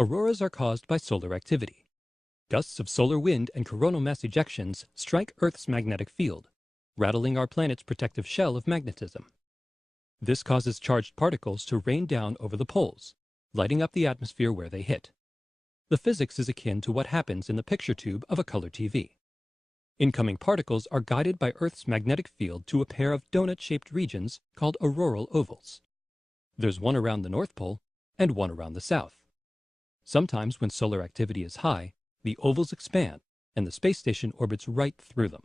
Auroras are caused by solar activity. Gusts of solar wind and coronal mass ejections strike Earth's magnetic field, rattling our planet's protective shell of magnetism. This causes charged particles to rain down over the poles, lighting up the atmosphere where they hit. The physics is akin to what happens in the picture tube of a color TV. Incoming particles are guided by Earth's magnetic field to a pair of donut-shaped regions called auroral ovals. There's one around the North Pole and one around the South. Sometimes when solar activity is high, the ovals expand and the space station orbits right through them.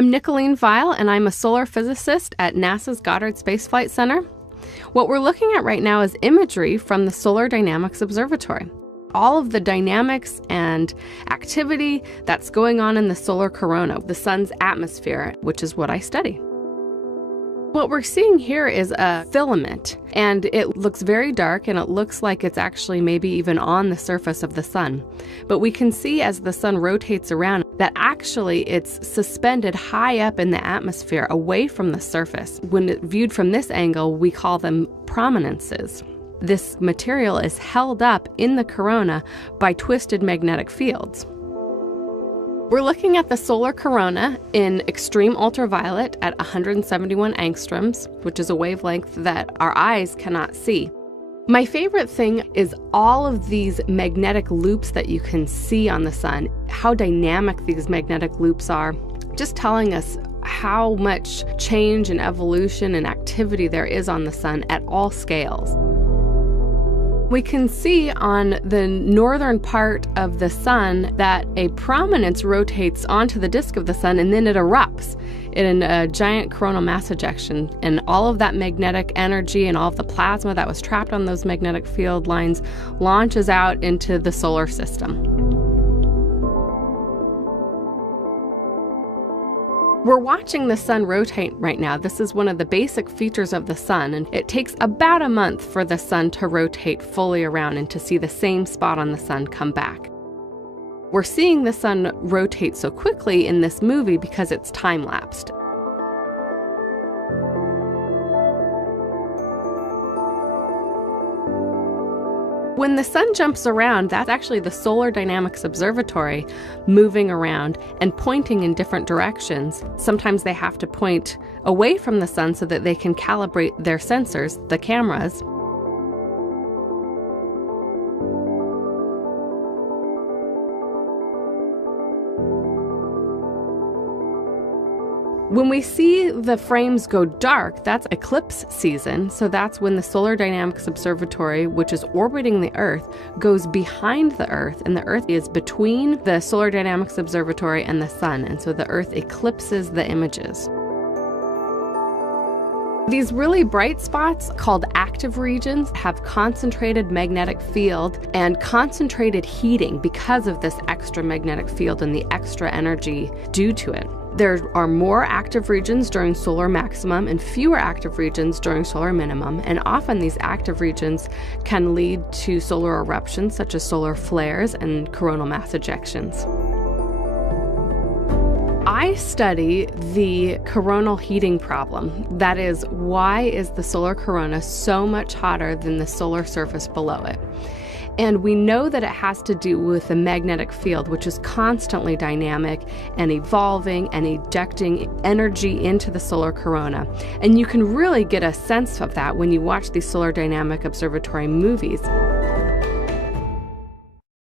I'm Nicolene Weil, and I'm a solar physicist at NASA's Goddard Space Flight Center. What we're looking at right now is imagery from the Solar Dynamics Observatory. All of the dynamics and activity that's going on in the solar corona, the sun's atmosphere, which is what I study. What we're seeing here is a filament, and it looks very dark, and it looks like it's actually maybe even on the surface of the sun. But we can see as the sun rotates around that actually it's suspended high up in the atmosphere away from the surface. When viewed from this angle, we call them prominences. This material is held up in the corona by twisted magnetic fields. We're looking at the solar corona in extreme ultraviolet at 171 angstroms, which is a wavelength that our eyes cannot see. My favorite thing is all of these magnetic loops that you can see on the sun, how dynamic these magnetic loops are, just telling us how much change and evolution and activity there is on the sun at all scales. We can see on the northern part of the sun that a prominence rotates onto the disk of the sun, and then it erupts in a giant coronal mass ejection. And all of that magnetic energy and all of the plasma that was trapped on those magnetic field lines launches out into the solar system. We're watching the sun rotate right now. This is one of the basic features of the sun, and it takes about a month for the sun to rotate fully around and to see the same spot on the sun come back. We're seeing the sun rotate so quickly in this movie because it's time-lapsed. When the sun jumps around, that's actually the Solar Dynamics Observatory moving around and pointing in different directions. Sometimes they have to point away from the sun so that they can calibrate their sensors, the cameras. When we see the frames go dark, that's eclipse season, so that's when the Solar Dynamics Observatory, which is orbiting the Earth, goes behind the Earth, and the Earth is between the Solar Dynamics Observatory and the sun, and so the Earth eclipses the images. These really bright spots, called active regions, have concentrated magnetic field and concentrated heating because of this extra magnetic field and the extra energy due to it. There are more active regions during solar maximum and fewer active regions during solar minimum, and often these active regions can lead to solar eruptions such as solar flares and coronal mass ejections. I study the coronal heating problem. That is, why is the solar corona so much hotter than the solar surface below it? And we know that it has to do with the magnetic field, which is constantly dynamic and evolving and ejecting energy into the solar corona. And you can really get a sense of that when you watch these Solar Dynamic Observatory movies.